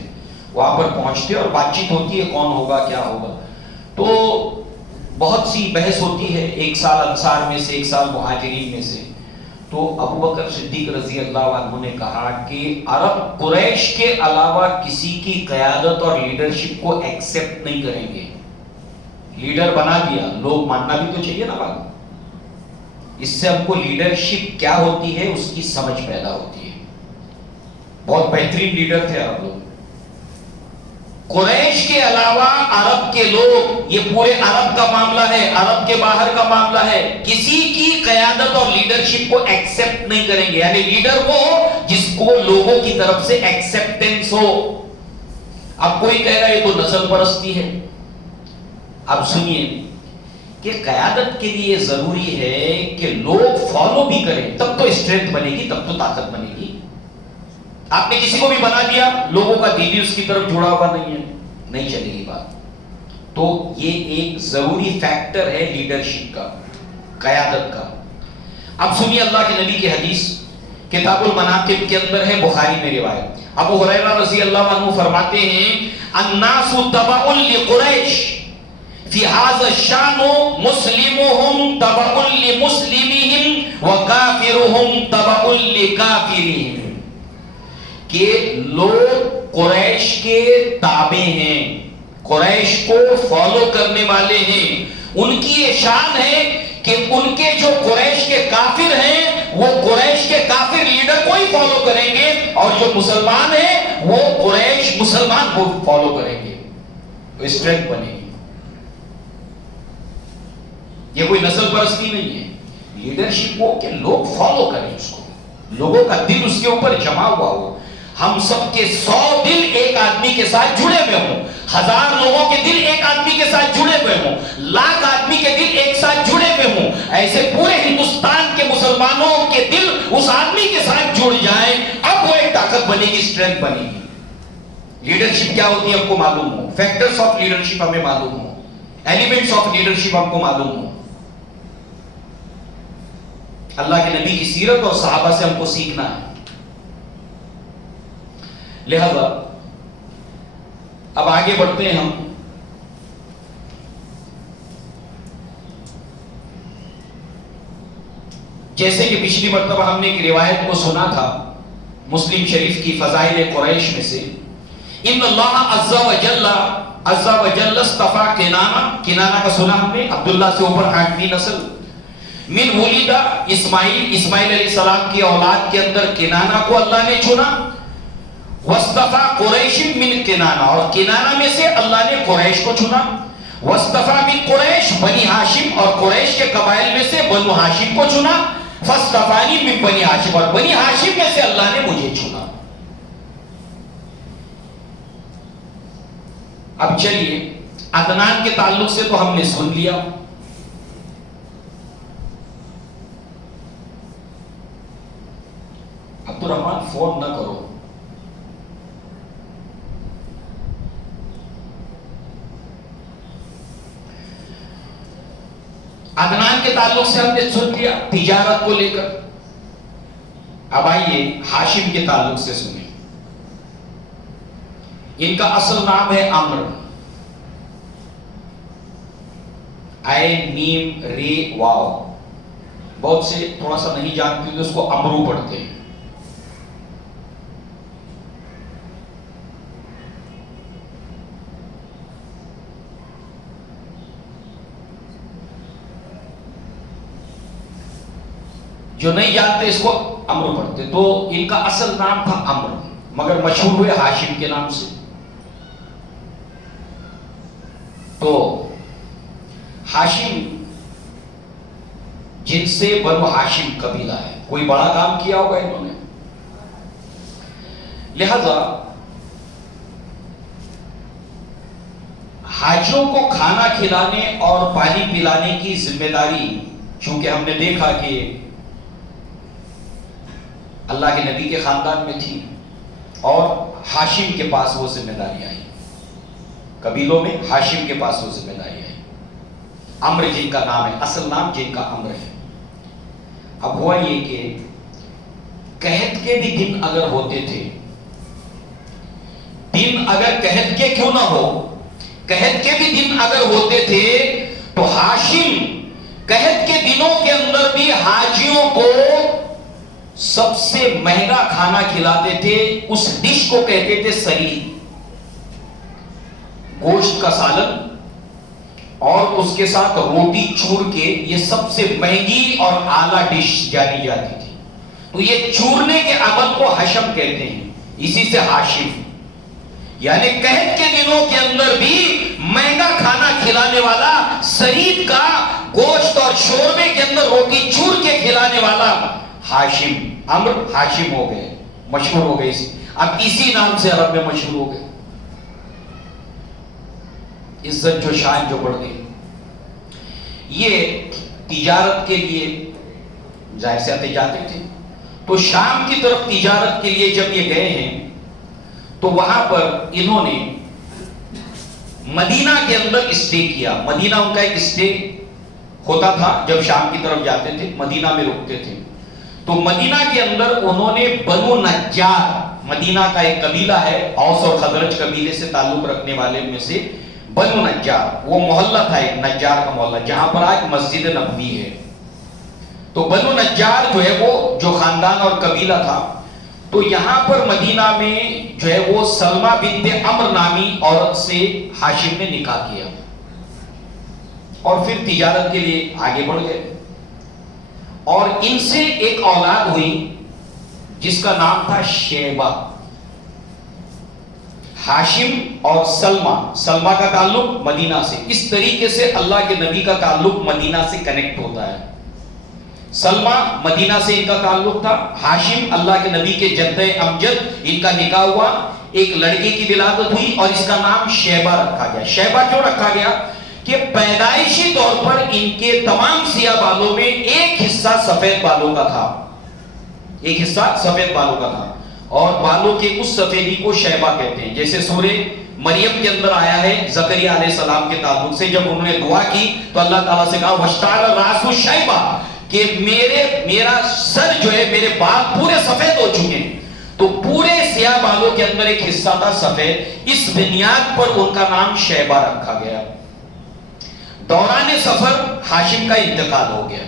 وہاں پر پہنچتے اور بات چیت ہوتی ہے کون ہوگا کیا ہوگا. تو بہت سی بحث ہوتی ہے، 1 سال انصار میں سے 1 سال مہاجرین میں سے. تو ابو بکر صدیق رضی اللہ عنہ نے کہا کہ عرب قریش کے علاوہ کسی کی قیادت اور لیڈرشپ کو ایکسپٹ نہیں کریں گے. لیڈر بنا دیا، لوگ ماننا بھی تو چاہیے نا بات. اس سے ہم کو لیڈرشپ کیا ہوتی ہے اس کی سمجھ پیدا ہوتی ہے. بہت بہترین لیڈر تھے عرب لوگ. قریش کے علاوہ عرب کے لوگ، یہ پورے عرب کا معاملہ ہے، عرب کے باہر کا معاملہ ہے، کسی کی قیادت اور لیڈرشپ کو ایکسپٹ نہیں کریں گے. یعنی لیڈر وہ جس کو لوگوں کی طرف سے ایکسپٹنس ہو. اب کوئی کہہ رہا ہے یہ تو نسل پرستی ہے. اب سنیے کہ قیادت کے لیے ضروری ہے کہ لوگ فالو بھی کریں، تب تو اسٹرینتھ بنے گی، تب تو طاقت بنے گی. آپ نے کسی کو بھی بنا دیا، لوگوں کا دل ہی اس کی طرف جڑا ہوا نہیں ہے، نہیں چلے گی بات. تو یہ ایک ضروری فیکٹر ہے لیڈرشپ کا، قیادت کا. اب سنیے اللہ کے نبی کی حدیث، کتاب المناقب کے اندر ہے، بخاری میں روایت. ابو ہریرہ رضی اللہ عنہ فرماتے ہیں الناس تبع لقریش فی ھذا الشان مسلمهم تبع لمسلمهم وکافرهم تبع لکافرهم، کہ لوگ قریش کے تابع ہیں، قریش کو فالو کرنے والے ہیں. ان کی یہ شان ہے کہ ان کے جو قریش کے کافر ہیں وہ قریش کے کافر لیڈر کو ہی فالو کریں گے، اور جو مسلمان ہیں وہ قریش مسلمان کو فالو کریں گے. تو اسٹرینتھ بنے گی. یہ کوئی نسل پرستی نہیں ہے. لیڈرشپ وہ کہ لوگ فالو کریں اس کو، لوگوں کا دل اس کے اوپر جمع ہوا ہو. ہم سب کے 100 دل ایک آدمی کے ساتھ جڑے ہوئے ہوں، 1000 لوگوں کے دل ایک آدمی کے ساتھ جڑے ہوئے ہوں، 1,00,000 آدمی کے دل ایک ساتھ جڑے ہوئے ہوں. ایسے پورے ہندوستان کے مسلمانوں کے دل اس آدمی کے ساتھ جڑ جائیں، اب وہ ایک طاقت بنے گی، اسٹرینتھ بنے گی. لیڈرشپ کیا ہوتی ہے ہم کو معلوم ہو، فیکٹرز آف لیڈرشپ ہمیں معلوم ہو، ایلیمنٹس آف لیڈرشپ ہم کو معلوم ہو. اللہ کے نبی کی سیرت اور صحابہ سے ہم کو سیکھنا ہے. لہذا اب آگے بڑھتے ہیں ہم. جیسے کہ پچھلی مرتبہ ہم نے ایک روایت کو سنا تھا مسلم شریف کی فضائل قریش میں سے، ان اللہ عز و جل اصطفیٰ کنانہ کا سنا ہم نے، عبداللہ سے اوپر 8ویں نسل. من ولد اسماعیل علیہ السلام کی اولاد کے اندر کنانہ کو اللہ نے چنا. وَاصْطَفَى قُرَيْشٍ مِّن كِنَانَہ، اور کنانہ میں سے اللہ نے قریش کو چنا. وَاصْطَفَى مِن قُرَيْشٍ بنی ہاشم، اور قریش کے قبائل میں سے بنو ہاشم کو چنا. فَاصْطَفَانِي مِن بنی ہاشم، اور بنی ہاشم میں سے اللہ نے مجھے چنا. اب چلیے عدنان کے تعلق سے تو ہم نے سن لیا. عبدالرحمن فون نہ کرو. عدنان کے تعلق سے ہم نے سن لیا تجارت کو لے کر. اب آئیے ہاشم کے تعلق سے سنیں. ان کا اصل نام ہے عمر، عین میم ری واو. بہت سے تھوڑا سا نہیں جانتے تو اس کو امرو پڑھتے ہیں. جو نہیں جانتے اس کو امر پڑھتے. تو ان کا اصل نام تھا امر، مگر مشہور ہوئے ہاشم کے نام سے. تو ہاشم جن سے بنو ہاشم قبیلہ ہے، کوئی بڑا کام کیا ہوگا انہوں نے. لہذا حاجیوں کو کھانا کھلانے اور پانی پلانے کی ذمہ داری، چونکہ ہم نے دیکھا کہ اللہ کے نبی کے خاندان میں تھی اور ہاشم کے پاس وہ ذمہ داری آئی، قبیلوں میں ہاشم کے پاس وہ ذمہ داری آئی. عمر جن کا نام ہے، اصل نام جن کا عمر ہے. اب ہوا یہ کہ قحط کے بھی دن اگر ہوتے تھے، دن اگر قحط کے کیوں نہ ہو، قحط کے بھی دن اگر ہوتے تھے تو ہاشم قحط کے دنوں کے اندر بھی حاجیوں کو سب سے مہنگا کھانا کھلاتے تھے. اس ڈش کو کہتے تھے سری، گوشت کا سالن اور اس کے ساتھ روٹی چور کے، یہ سب سے مہنگی اور اعلیٰ ڈش جانی جاتی تھی. تو یہ چورنے کے عمل کو حشم کہتے ہیں، اسی سے ہاشم. یعنی قحط کے دنوں کے اندر بھی مہنگا کھانا کھلانے والا، سرید کا گوشت اور شوربے کے اندر روٹی چور کے کھلانے والا ہاشم، عمرو ہاشم ہو گئے، مشہور ہو گئے، اب اسی نام سے عرب میں مشہور ہو گئے. عزت جو شان جو بڑھ گئی. یہ تجارت کے لیے ظاہر سے آتے جاتے تھے، تو شام کی طرف تجارت کے لیے جب یہ گئے ہیں تو وہاں پر انہوں نے مدینہ کے اندر اسٹے کیا. مدینہ ان کا ایک اسٹے ہوتا تھا، جب شام کی طرف جاتے تھے مدینہ میں رکتے تھے. تو مدینہ کے اندر انہوں نے بنو نجار، مدینہ کا ایک قبیلہ ہے، اوس اور خزرج قبیلے سے تعلق رکھنے والے میں سے بنو نجار، وہ محلہ تھا ایک نجار کا محلہ جہاں پر آج مسجد نبوی ہے. تو بنو نجار جو ہے وہ جو خاندان اور قبیلہ تھا، تو یہاں پر مدینہ میں جو ہے وہ سلمہ بنت عمرو نامی عورت سے ہاشم نے نکاح کیا اور پھر تجارت کے لیے آگے بڑھ گئے. اور ان سے ایک اولاد ہوئی جس کا نام تھا شیبہ. ہاشم اور سلمہ کا تعلق مدینہ سے. اس طریقے سے اللہ کے نبی کا تعلق مدینہ سے کنیکٹ ہوتا ہے. سلمہ مدینہ سے ان کا تعلق تھا، ہاشم اللہ کے نبی کے جد امجد، ان کا نکاح ہوا، ایک لڑکے کی ولادت ہوئی اور اس کا نام شیبہ رکھا گیا. شیبہ کیوں رکھا گیا؟ کہ پیدائشی طور پر ان کے تمام سیاہ بالوں میں ایک حصہ سفید بالوں کا تھا، ایک حصہ سفید بالوں کا تھا، اور بالوں کے اس سفیدی کو شیبہ کہتے ہیں. جیسے سورہ مریم کے اندر آیا ہے زکریا علیہ السلام کے تعلق سے، جب انہوں نے دعا کی تو اللہ تعالیٰ سے کہا وَاشْتَعَلَ الرَّأْسُ شَيْبًا، کہ میرا سر جو ہے، میرے بال پورے سفید ہو چکے ہیں. تو پورے سیاہ بالوں کے اندر ایک حصہ تھا سفید، اس بنیاد پر ان کا نام شیبہ رکھا گیا. دوران سفر ہاشم کا انتقال ہو گیا.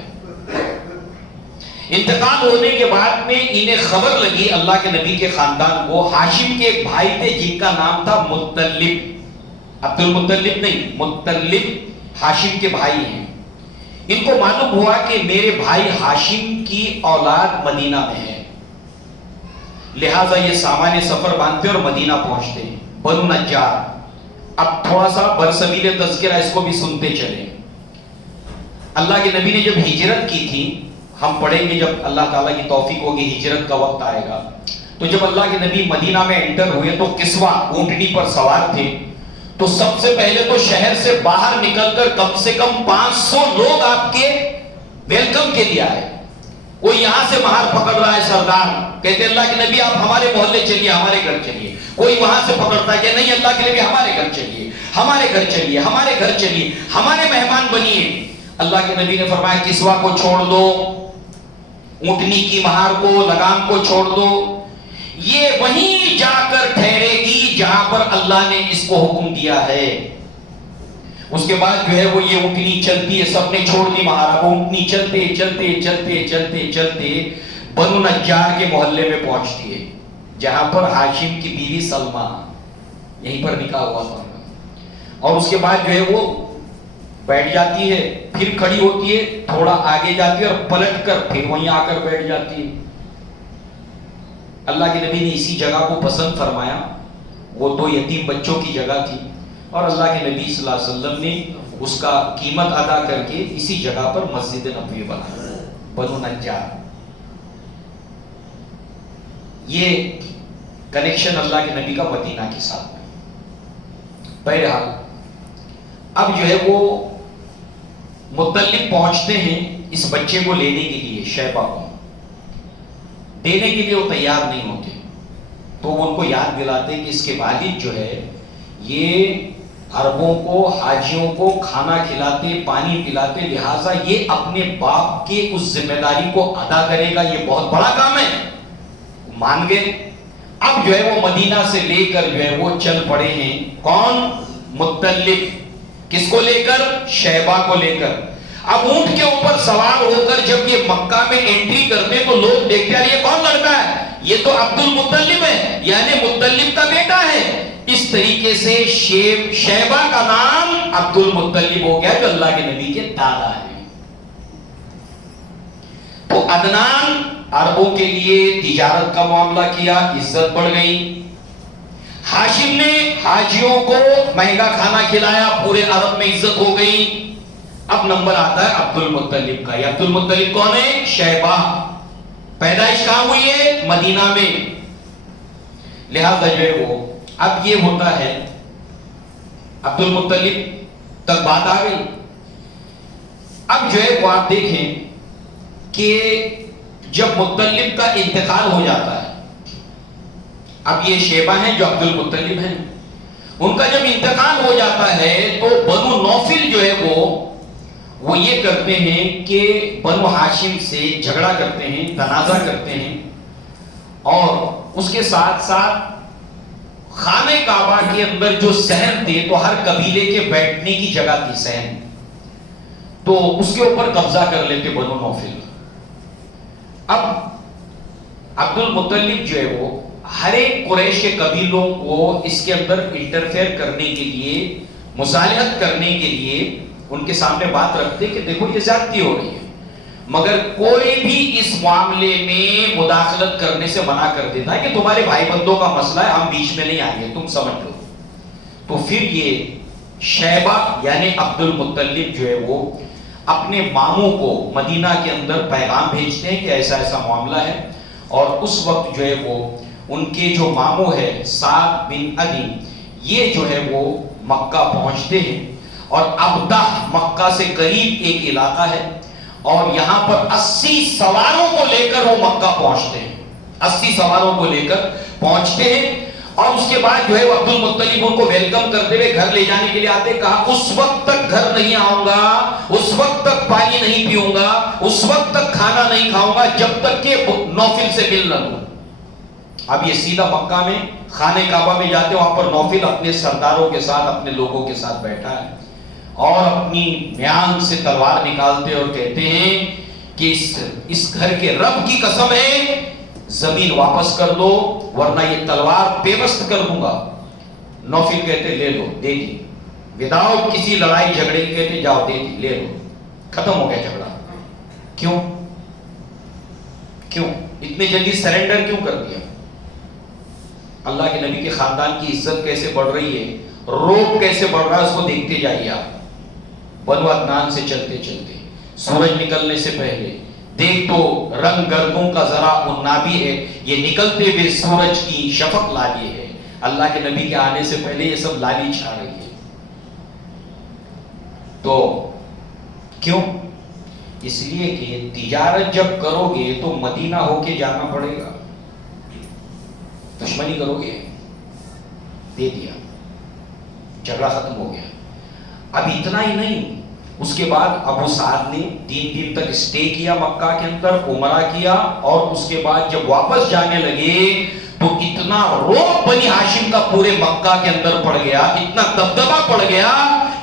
انتقال ہونے کے بعد میں انہیں خبر لگی اللہ کے نبی کے خاندان کو، ہاشم کے ایک بھائی تھے جن کا نام تھا مطلب، عبد المطلب نہیں، مطلب ہاشم کے بھائی ہیں. ان کو معلوم ہوا کہ میرے بھائی ہاشم کی اولاد مدینہ میں ہے، لہٰذا یہ سامان سفر باندھتے اور مدینہ پہنچتے ہیں. بنو نجار. اب تھوڑا سا برسبیل تذکرہ اس کو بھی سنتے چلیں. اللہ کے نبی نے جب ہجرت کی تھی، ہم پڑھیں گے جب اللہ تعالیٰ کی توفیق ہوگی ہجرت کا وقت آئے گا، تو جب اللہ کے نبی مدینہ میں انٹر ہوئے تو کسوہ اونٹنی پر سوار تھے. تو سب سے پہلے تو شہر سے باہر نکل کر کم سے کم 500 لوگ آپ کے ویلکم کے لیے آئے. وہ یہاں سے باہر پکڑ رہا ہے سردار، کہتے اللہ کے نبی آپ ہمارے محلے چلیے، ہمارے گھر چلیے. کوئی وہاں سے پکڑتا ہے کہ نہیں اللہ کے نبی ہمارے گھر چلیے، ہمارے گھر چلیے، ہمارے گھر چلیے، ہمارے مہمان بنیے. اللہ کے نبی نے فرمایا کسوہ کو چھوڑ دو، اونٹنی کی مہار کو، لگام کو چھوڑ دو، یہ وہیں جا کر ٹھہرے گی جہاں پر اللہ نے اس کو حکم دیا ہے. اس کے بعد جو ہے وہ یہ اونٹنی چلتی ہے، سب نے چھوڑ دی مہارا، وہ اونٹنی چلتے چلتے چلتے چلتے چلتے بنو نجار کے محلے میں پہنچتی ہے جہاں پر ہاشم کی بیوی سلمہ، یہیں پر نکاح ہوا تھا. اور اس کے بعد جو ہے وہ بیٹھ جاتی ہے، پھر کھڑی ہوتی ہے، تھوڑا آگے جاتی ہے اور پلٹ کر پھر وہیں آ کر بیٹھ جاتی ہے. اللہ کے نبی نے اسی جگہ کو پسند فرمایا، وہ 2 یتیم بچوں کی جگہ تھی، اور اللہ کے نبی صلی اللہ علیہ وسلم نے اس کا قیمت ادا کر کے اسی جگہ پر مسجد نبوی بنایا. بنو نجار. یہ کنیکشن اللہ کے نبی کا مدینہ کے ساتھ ہے. بہرحال اب جو ہے وہ مطلب پہنچتے ہیں اس بچے کو لینے کے لیے، شیبہ کو دینے کے لیے وہ تیار نہیں ہوتے. تو وہ ان کو یاد دلاتے کہ اس کے والد جو ہے یہ عربوں کو، حاجیوں کو کھانا کھلاتے، پانی پلاتے، لہٰذا یہ اپنے باپ کے اس ذمہ داری کو ادا کرے گا، یہ بہت بڑا کام ہے. مان گئے. اب جو ہے وہ مدینہ سے لے کر جو ہے وہ چل پڑے ہیں. کون؟ مطلب. کس کو لے کر؟ شیبہ کو لے کر. اب اونٹ کے اوپر سوار ہو کر جب یہ مکہ میں انٹری کرتے تو لوگ دیکھتے ہیں یہ کون لڑکا ہے، یہ تو عبد المطلب ہے، یعنی مطلب کا بیٹا ہے. اس طریقے سے شیبہ کا نام عبد المطلب ہو گیا جو اللہ کے نبی کے دادا ہیں. تو عدنان عربوں کے لیے تجارت کا معاملہ کیا، عزت بڑھ گئی. ہاشم نے حاجیوں کو مہنگا کھانا کھلایا، پورے عرب میں عزت ہو گئی۔ اب نمبر آتا ہے عبد المطلب کا۔ یہ عبد المطلب کون ہے؟ شیبہ۔ پیدائش کہاں ہوئی ہے؟ مدینہ میں۔ لہذا جو ہے وہ اب یہ ہوتا ہے، عبد المطلب تک بات آ گئی۔ اب جو ہے وہ آپ دیکھیں کہ جب مطلب کا انتقال ہو جاتا ہے، اب یہ شیبہ ہیں جو عبد المطلب ہیں، ان کا جب انتقال ہو جاتا ہے تو بنو نوفل جو ہے وہ یہ کرتے ہیں کہ بنو ہاشم سے جھگڑا کرتے ہیں، تنازع کرتے ہیں، اور اس کے ساتھ ساتھ خانہ کعبہ کے اندر جو صحن تھے تو ہر قبیلے کے بیٹھنے کی جگہ تھی صحن، تو اس کے اوپر قبضہ کر لیتے بنو نوفل۔ اب عبد المطلب جو ہے وہ ہر ایک قریش کے قبیلوں کو اس کے اندر انٹرفیئر کرنے کے لیے، مصالحت کرنے کے لیے ان کے سامنے بات رکھتے کہ دیکھو یہ زیادتی ہو رہی ہے، مگر کوئی بھی اس معاملے میں مداخلت کرنے سے منع کر دیتا ہے کہ تمہارے بھائی بندوں کا مسئلہ ہے، ہم بیچ میں نہیں آئیں گے، تم سمجھ لو۔ تو پھر یہ شیبہ یعنی عبد المطلب جو ہے وہ اپنے ماموں کو مدینہ کے اندر پیغام بھیجتے ہیں کہ ایسا ایسا معاملہ ہے، اور اس وقت جو ہے وہ ان کے جو ماموں ہے سعد بن عدی، یہ جو ہے وہ مکہ پہنچتے ہیں، اور ابدہ مکہ سے قریب ایک علاقہ ہے، اور یہاں پر 80 سواروں کو لے کر وہ مکہ پہنچتے ہیں، 80 سواروں کو لے کر پہنچتے ہیں، اور اس کے بعد جو ہے وہ عبد المطلب ان کو ویلکم کرتے ہوئے گھر لے جانے کے لیے آتے، کہا اس وقت تک گھر نہیں آؤں گا، اس وقت تک پانی نہیں پیوں گا، اس وقت تک کھانا نہیں کھاؤں گا جب تک کہ نوفل سے مل نہ لوں۔ اب یہ سیدھا مکہ میں خانہ کعبہ میں جاتے، وہاں پر نوفل اپنے سرداروں کے ساتھ، اپنے لوگوں کے ساتھ بیٹھا ہے، اور اپنی میان سے تلوار نکالتے اور کہتے ہیں کہ اس گھر کے رب کی قسم ہے زمین واپس کر دو ورنہ یہ تلوار پیوست کر دوں گا۔ نوفل کہتے لے لو، دے دی، وداؤٹ کسی لڑائی جھگڑے کی، کہتے جاؤ دے دی، لے لو، ختم ہو گیا جھگڑا۔ کیوں اتنے جلدی سرنڈر کیوں کر دیا؟ اللہ کے نبی کے خاندان کی عزت کیسے بڑھ رہی ہے، روب کیسے بڑھ رہا ہے، اس کو دیکھتے جائیے آپ۔ بنو عدنان سے چلتے چلتے سورج نکلنے سے پہلے دیکھ تو رنگ گردوں کا ذرا منابی ہے، یہ نکلتے ہوئے سورج کی شفق لالی ہے، اللہ کے نبی کے آنے سے پہلے یہ سب لالی چھا رہی ہے۔ تو کیوں؟ اس لیے کہ تجارت جب کرو گے تو مدینہ ہو کے جانا پڑے گا، دشمنی کرو گے، دے دیا، جھگڑا ختم ہو گیا۔ اب اتنا ہی نہیں، اس کے بعد ابو سعد نے 3 دن تک اسٹے کیا مکہ کے اندر، عمرہ کیا، اور اس کے بعد جب واپس جانے لگے تو اتنا روب بنی ہاشم کا پورے مکہ کے اندر پڑ گیا، اتنا دبدبہ پڑ گیا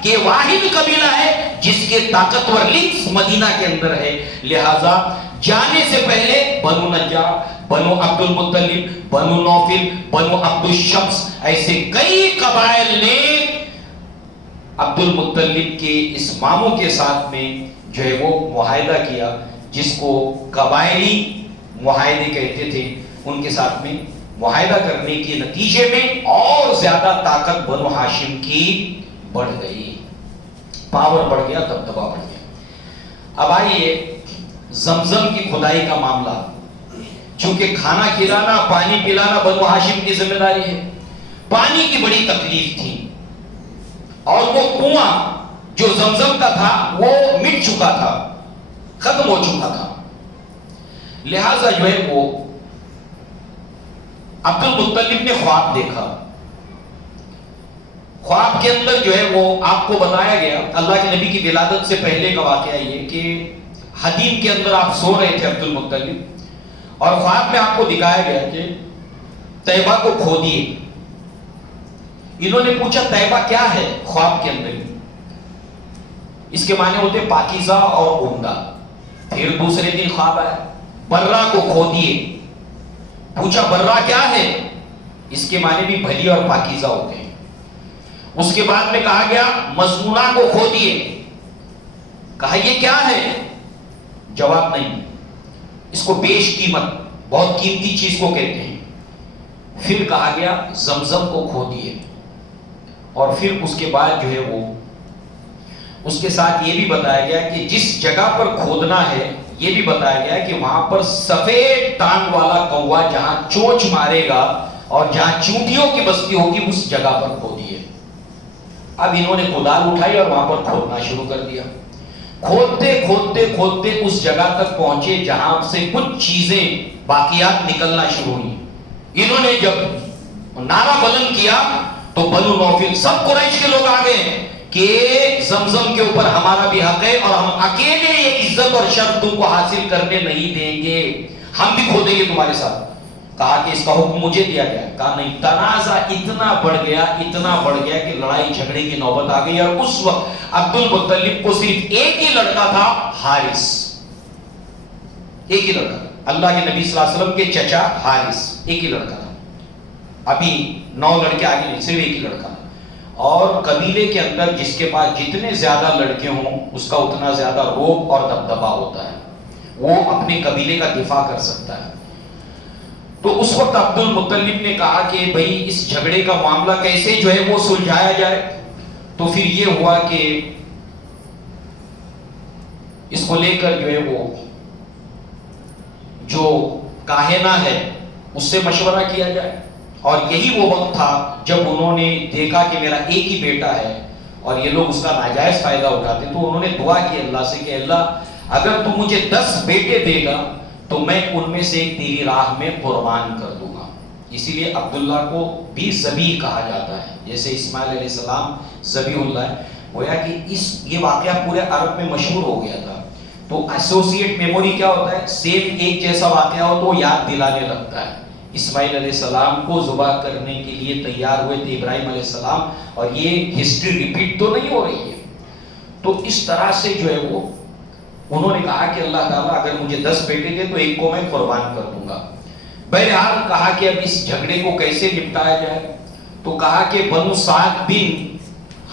کہ واحد قبیلہ ہے جس کے طاقتور لنکس مدینہ کے اندر ہے۔ لہذا جانے سے پہلے بنو نجار، بنو عبد المطلب، بنو نوفل، بنو عبد الشمس، ایسے کئی قبائل نے عبد المطلب کے اس ماموں کے ساتھ میں جو ہے وہ معاہدہ کیا، جس کو قبائلی معاہدے کہتے تھے۔ ان کے ساتھ میں معاہدہ کرنے کے نتیجے میں اور زیادہ طاقت بنو ہاشم کی بڑھ گئی، پاور بڑھ گیا، دبدبہ بڑھ گیا۔ اب آئیے زمزم کی کھدائی کا معاملہ، چونکہ کھانا کھلانا، پانی پلانا بنو ہاشم کی ذمہ داری ہے، پانی کی بڑی تکلیف تھی، اور وہ کنواں جو زمزم کا تھا وہ مٹ چکا تھا، ختم ہو چکا تھا۔ لہذا جو ہے وہ عبد المطلب نے خواب دیکھا، خواب کے اندر جو ہے وہ آپ کو بتایا گیا، اللہ کے نبی کی ولادت سے پہلے کا واقعہ یہ کہ حدیم کے اندر آپ سو رہے تھے عبد المطلب، اور خواب میں آپ کو دکھایا گیا کہ طیبہ کو کھودیے۔ انہوں نے پوچھا طیبہ کیا ہے؟ خواب کے اندر اس کے معنی ہوتے پاکیزہ اور عمدہ۔ پھر دوسرے دن خواب آیا، برہ کو کھودیے۔ پوچھا برہ کیا ہے؟ اس کے معنی بھی بھلی اور پاکیزہ ہوتے ہیں۔ اس کے بعد میں کہا گیا مضمونہ کو کھودیے۔ کہا یہ کیا ہے؟ جواب نہیں، اس کو بیش قیمت، بہت قیمتی چیز کو کہتے ہیں۔ پھر کہا گیا زمزم کو کھودیے، اور پھر اس کے بعد جو ہے وہ اس کے ساتھ یہ بھی بتایا گیا کہ جس جگہ پر کھودنا ہے یہ بھی بتایا گیا کہ وہاں پر سفید ٹانگ والا کوا جہاں چونچ مارے گا اور جہاں چونٹیوں کی بستی ہوگی اس جگہ پر کھودیے۔ اب انہوں نے کدال اٹھائی اور وہاں پر کھودنا شروع کر دیا۔ کھودتے کھودتے کھودتے اس جگہ تک پہنچے جہاں سے کچھ چیزیں باقیات نکلنا شروع ہوئی۔ انہوں نے جب نعرہ بلند کیا تو بنو نوفل سب قریش کے لوگ آ گئے کہ زمزم کے اوپر ہمارا بھی حق ہے اور ہم اکیلے یہ عزت اور شرف تم کو حاصل کرنے نہیں دیں گے، ہم بھی کھودیں گے تمہارے ساتھ۔ کہا کہ اس کا حکم مجھے دیا گیا۔ کہا نہیں، تنازع اتنا بڑھ گیا کہ لڑائی جھگڑے کی نوبت آ گئی، اور اس وقت عبد المطلب کو صرف ایک ہی لڑکا تھا، حارث، ایک ہی لڑکا تھا، اللہ کے نبی صلی اللہ علیہ وسلم کے چچا حارث، ایک ہی لڑکا تھا، ابھی 9 لڑکے آگے نہیں، صرف ایک ہی لڑکا تھا۔ اور قبیلے کے اندر جس کے پاس جتنے زیادہ لڑکے ہوں اس کا اتنا زیادہ روب اور دبدبا ہوتا ہے، وہ اپنے قبیلے کا دفاع کر سکتا ہے۔ تو اس وقت عبد المطلب نے کہا کہ بھئی اس جھگڑے کا معاملہ کیسے جو ہے وہ سلجھایا جائے۔ تو پھر یہ ہوا کہ اس کو لے کر جو ہے وہ جو کاہنہ ہے اس سے مشورہ کیا جائے، اور یہی وہ وقت تھا جب انہوں نے دیکھا کہ میرا ایک ہی بیٹا ہے اور یہ لوگ اس کا ناجائز فائدہ اٹھاتے، تو انہوں نے دعا کی اللہ سے کہ اللہ اگر تو مجھے 10 بیٹے دے گا تو میں ان میں سے ایک تیری راہ میں قربان کر دوں گا۔ اسی لیے عبداللہ کو بھی ذبیح کہا جاتا ہے، جیسے اسماعیل علیہ السلام ذبیح اللہ ہے۔ گویا کہ یہ واقعہ پورے عرب میں مشہور ہو گیا تھا۔ تو ایسوسیٹ میموری کیا ہوتا ہے؟ سیم ایک جیسا واقعہ ہو تو یاد دلانے لگتا ہے۔ اسماعیل علیہ السلام کو ذبح کرنے کے لیے تیار ہوئے تھے ابراہیم علیہ السلام، اور یہ ہسٹری ریپیٹ تو نہیں ہو رہی ہے۔ تو اس طرح سے جو ہے وہ انہوں نے کہا کہ اللہ تعالیٰ اگر مجھے 10 بیٹے دے تو ایک کو میں قربان کر دوں گا۔ بہرحال کہا کہ اب اس جھگڑے کو کیسے نپٹایا جائے، تو کہا کہ بنو سعد بن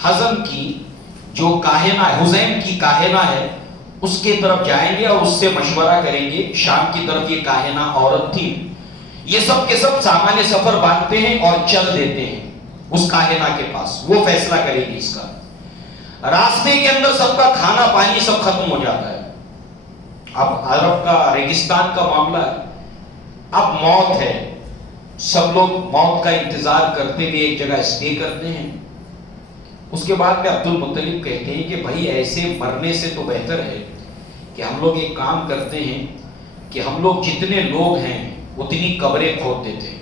حزم کی جو کاہنہ ہے، حزیم کی کاہنہ ہے، اس کے طرف جائیں گے اور اس سے مشورہ کریں گے۔ شام کی طرف یہ کاہنہ عورت تھی، یہ سب کے سب سامان سفر باندھتے ہیں اور چل دیتے ہیں اس کاہنہ کے پاس، وہ فیصلہ کرے گی اس کا۔ راستے کے اندر سب کا کھانا پانی سب ختم ہو جاتا ہے۔ اب عرب کا ریگستان کا معاملہ ہے، اب موت ہے، سب لوگ موت کا انتظار کرتے ہوئے ایک جگہ اسٹے کرتے ہیں۔ اس کے بعد میں عبد المطلب کہتے ہیں کہ بھائی ایسے مرنے سے تو بہتر ہے کہ ہم لوگ ایک کام کرتے ہیں کہ ہم لوگ جتنے لوگ ہیں اتنی قبریں کھود دیتے ہیں،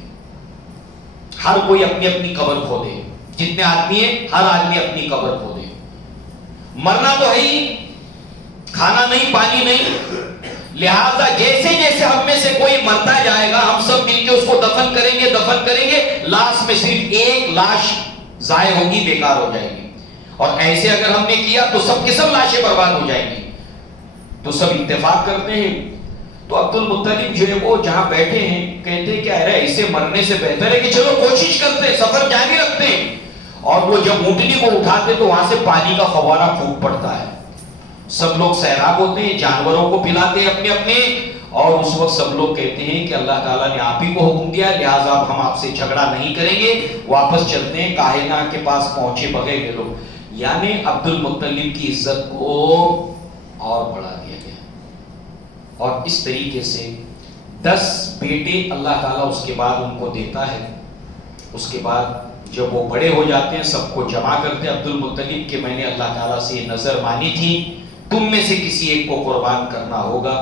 ہر کوئی اپنی اپنی قبر کھودے، جتنے آدمی ہیں ہر آدمی اپنی قبر کھودے۔ مرنا تو ہے ہی، کھانا نہیں پانی نہیں، لہذا جیسے جیسے ہم میں سے کوئی مرتا جائے گا ہم سب مل کے اس کو دفن کریں گے، لاش میں صرف ایک لاش ضائع ہوگی، بیکار ہو جائے گی، اور ایسے اگر ہم نے کیا تو سب کے سب لاشیں برباد ہو جائیں گی۔ تو سب اتفاق کرتے ہیں۔ تو عبد المطلب جو ہے وہ جہاں بیٹھے ہیں کہتے ہیں کہ ارے ایسے مرنے سے بہتر ہے کہ چلو کوشش کرتے ہیں، سفر جاری رکھتے ہیں۔ اور وہ جب اونٹنی کو اٹھاتے تو وہاں سے پانی کا فوارہ پھوٹ پڑتا ہے، سب لوگ سیراب ہوتے ہیں، جانوروں کو پلاتے ہیں اپنے اپنے، اور اس وقت سب لوگ کہتے ہیں کہ اللہ تعالیٰ نے آپ ہی کو حکم دیا، لہٰذا اب ہم آپ سے جھگڑا نہیں کریں گے، واپس چلتے ہیں۔ کاہنہ کے پاس پہنچے بغیر یہ لوگ، یعنی عبد المطلب کی عزت کو اور بڑھا دیا گیا، اور اس طریقے سے 10 بیٹے اللہ تعالیٰ اس کے بعد ان کو دیتا ہے۔ اس کے بعد جب وہ بڑے ہو جاتے ہیں سب کو جمع کرتے ہیں عبد المطلب کہ میں نے اللہ تعالیٰ سے یہ نظر مانی تھی، تم میں سے کسی ایک کو قربان کرنا ہوگا۔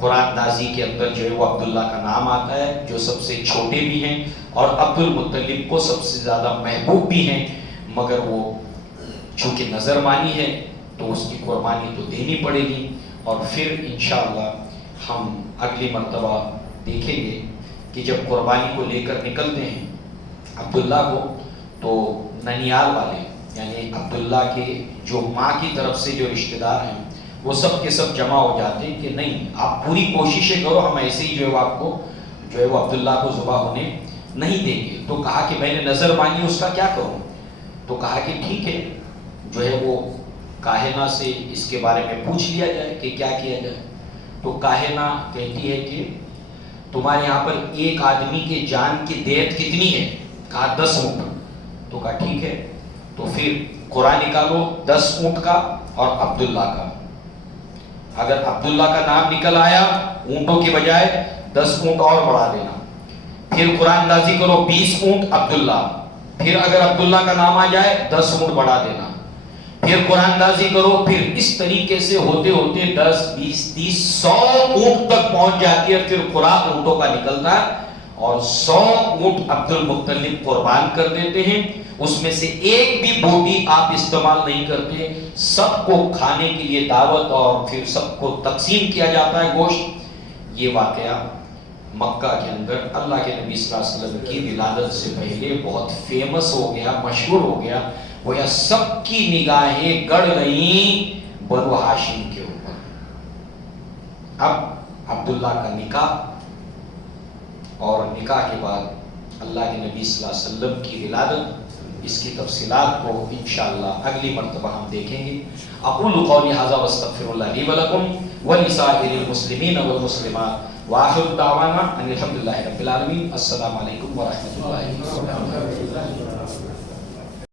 قرآن نازی کے اندر جو ہے وہ عبداللہ کا نام آتا ہے، جو سب سے چھوٹے بھی ہیں اور عبد المطلب کو سب سے زیادہ محبوب بھی ہیں، مگر وہ چونکہ نظر مانی ہے تو اس کی قربانی تو دینی پڑے گی۔ اور پھر انشاءاللہ ہم اگلی مرتبہ دیکھیں گے کہ جب قربانی کو لے کر نکلتے ہیں عبداللہ کو، تو ننیال والے یعنی عبداللہ کے جو ماں کی طرف سے جو رشتہ دار ہیں وہ سب کے سب جمع ہو جاتے ہیں کہ نہیں آپ پوری کوششیں کرو، ہم ایسے ہی جو ہے آپ کو جو ہے وہ عبداللہ کو ذبح ہونے نہیں دیں گے۔ تو کہا کہ میں نے نظر مانی، اس کا کیا کروں؟ تو کہا کہ ٹھیک ہے، جو ہے وہ کاہنہ سے اس کے بارے میں پوچھ لیا جائے کہ کیا کیا جائے۔ تو کاہنہ کہتی ہے کہ تمہارے یہاں پر ایک آدمی کے جان کی دیت کتنی ہے؟ کہا 10 اونٹ. تو کہا ٹھیک ہے، تو پھر قرآن نکالو 10 اونٹ کا اور عبداللہ کا. اگر عبداللہ کا نام نکل آیا اونٹوں کے بجائے 10 اونٹ اور بڑھا دینا. پھر قرآن اندازی کرو 20 اونٹ عبداللہ. پھر اگر عبداللہ کا نام آ جائے 10 اونٹ بڑھا دینا. پھر قرآن اندازی کرو. پھر اس طریقے سے ہوتے ہوتے 10 20 30 100 اونٹ تک پہنچ جاتی ہے. پھر قرآن اونٹوں کا نکلتا ہے اور 100 اونٹ عبد المطلب قربان کر دیتے ہیں. اس میں سے ایک بھی بوٹی آپ استعمال نہیں کرتے، سب کو کھانے کے لیے دعوت اور پھر سب کو تقسیم کیا جاتا ہے گوشت. یہ واقعہ مکہ کے اندر اللہ کے نبی صلی اللہ علیہ وسلم کی ولادت سے پہلے بہت فیمس ہو گیا، مشہور ہو گیا. وہ یہ سب کی نگاہیں گڑ گئیں بنو ہاشم کے اوپر. اب عبداللہ کا نکاح اور نکاح کے بعد اللہ کے نبی صلی اللہ علیہ وسلم کی ولادت، اس کی تفصیلات کو انشاءاللہ اگلی مرتبہ ہم دیکھیں گے. اقول قولی ھذا واستغفر اللہ لی ولکم ولسائر المسلمین والمسلمات وآخر دعوانا ان الحمد للہ رب العالمین. السلام علیکم ورحمۃ اللہ وبرکاتہ.